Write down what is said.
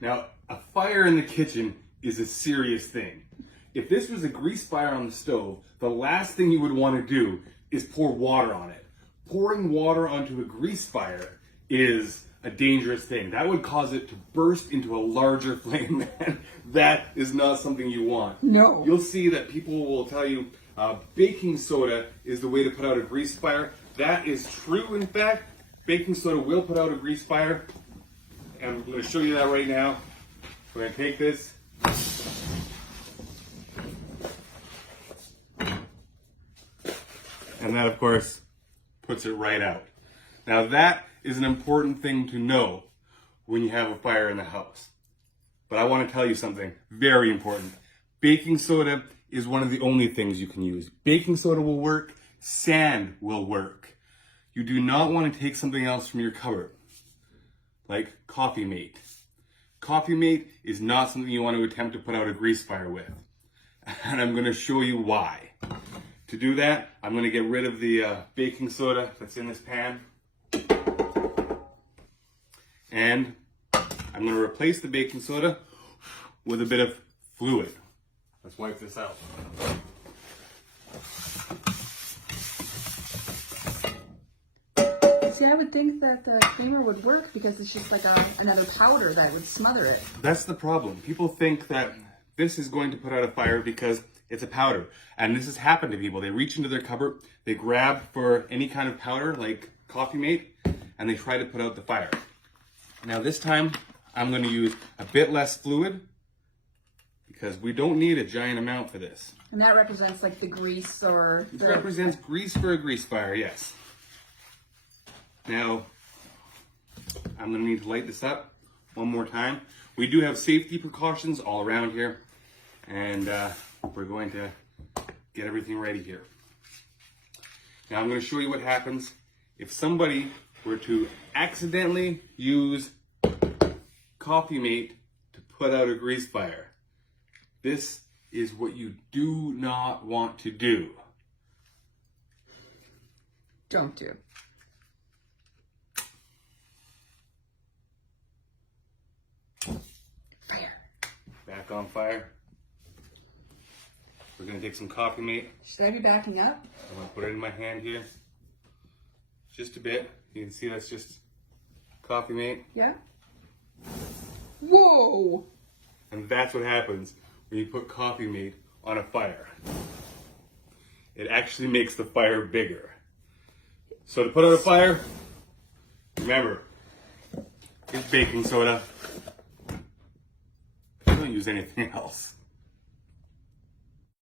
Now, a fire in the kitchen is a serious thing. If this was a grease fire on the stove, the last thing you would want to do is pour water on it. Pouring water onto a grease fire is a dangerous thing. That would cause it to burst into a larger flame, and that is not something you want. No. You'll see that people will tell you baking soda is the way to put out a grease fire. That is true, in fact. Baking soda will put out a grease fire, and I'm going to show you that right now. We're going to take this. And that, of course, puts it right out. Now that is an important thing to know when you have a fire in the house. But I want to tell you something very important. Baking soda is one of the only things you can use. Baking soda will work, sand will work. You do not want to take something else from your cupboard, like Coffee Mate. Coffee Mate is not something you want to attempt to put out a grease fire with. And I'm going to show you why. To do that, I'm going to get rid of the baking soda that's in this pan. And I'm going to replace the baking soda with a bit of fluid. Let's wipe this out. See, I would think that the creamer would work because it's just like another powder that would smother it. That's the problem. People think that this is going to put out a fire because it's a powder. And this has happened to people. They reach into their cupboard, they grab for any kind of powder like Coffee Mate, and they try to put out the fire. Now this time, I'm going to use a bit less fluid because we don't need a giant amount for this. And that represents like the grease or... It represents grease for a grease fire, yes. Now, I'm going to need to light this up one more time. We do have safety precautions all around here, and we're going to get everything ready here. Now I'm going to show you what happens if somebody were to accidentally use Coffee Mate to put out a grease fire. This is what you do not want to do. Don't do. Fire. Back on fire. We're going to take some Coffee Mate. Should I be backing up? I'm going to put it in my hand here. Just a bit. You can see that's just Coffee Mate. Yeah. Whoa! And that's what happens when you put Coffee Mate on a fire. It actually makes the fire bigger. So to put out a fire, remember, it's baking soda. Don't use anything else.